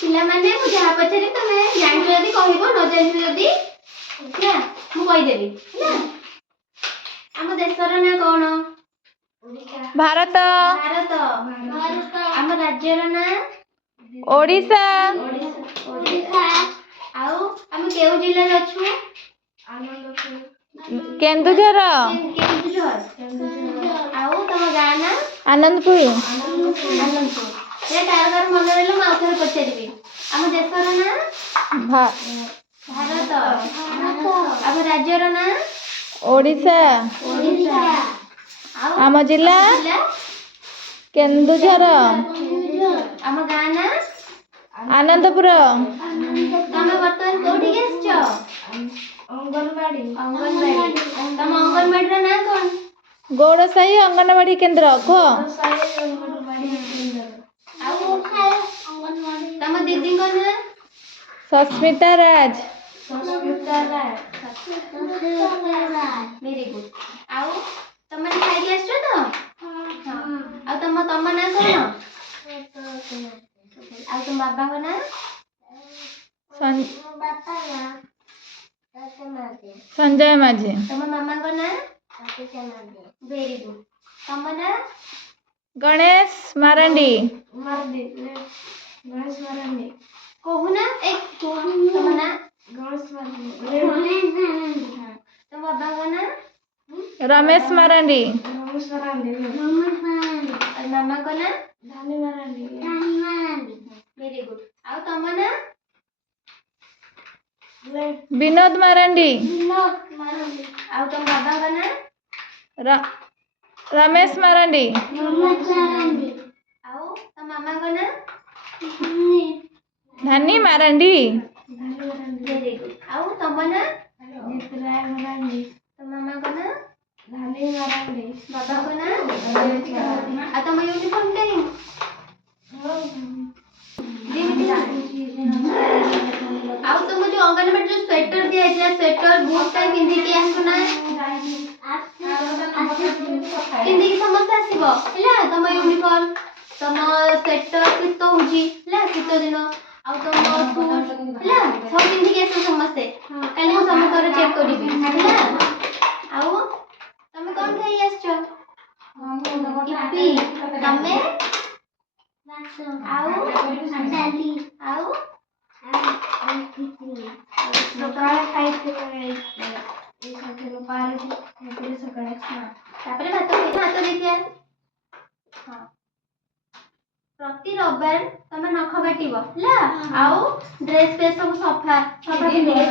पिला माने मु जहा पछरे तमे जानि जदी कहबो न जानि जदी ना मु कहि देबी ना हम देशर ना कोन भारत भारत हम राज्यर ना ओडिशा ओडिशा आउ हम केउ जिल्ला रे अछु केन्दुझर आउ तम गाँ ना आनंदपुर आनंदपुर ये तारकार मन रहलो माउथर पछेरबी हम देशर ना भारत हम राज्यर ना ओडिशा ओडिशा आउ आम जिला केन्दुझर हम गाँ ना आनंदपुर तमे वर्तमान कोठी गेसछ अंगनवाड़ी तम अंगनवाड़ी रा ना कोन गौड़साही अंगनवाड़ी केंद्र को तम दीदी को ना सस्मिता राज वेरी गुड आउ तम खाई आछो तो आ तम ना कोन आ तुम बाबा को ना संजय माझी तम मामा को ना वेरी गुड तम ना गणेश मारंडी कहू ना एक तम ना तम बाबा को ना रमेश मारंडी और मामा को ना वेरी गुड आ तम ना विनोद मारंडी आ तुम बाबा को ना रमेश मारंडी आओ तम मामा को ना धनी मारंडी वेरी गुड आओ तम ना तम मामा को ना बाबा को ना आ तम यूनिफॉर्म करी आओ तुम जो अंगनवाड़ी जो स्वेटर दिया है स्वेटर बूट टाई पिंदी के आसु ना पिंदी के समस्त आसीबो हला तम यूनिफॉर्म तम स्वेटर शीत होजी हला शीत दिन आ तम शूज हला सब पिंदी के आसु समस्त काली हम समस्त चेक करिबी हला आओ तमे कोन खाई आछो इपी तमे आओ डाली आओ सकाळ खाइते ए सकाळ पारे हे सकाळ तापरे भात देखिया हां प्रति रविवार तमे नख काटिबो हला आओ ड्रेस पे सब सफा सफा पिंदी के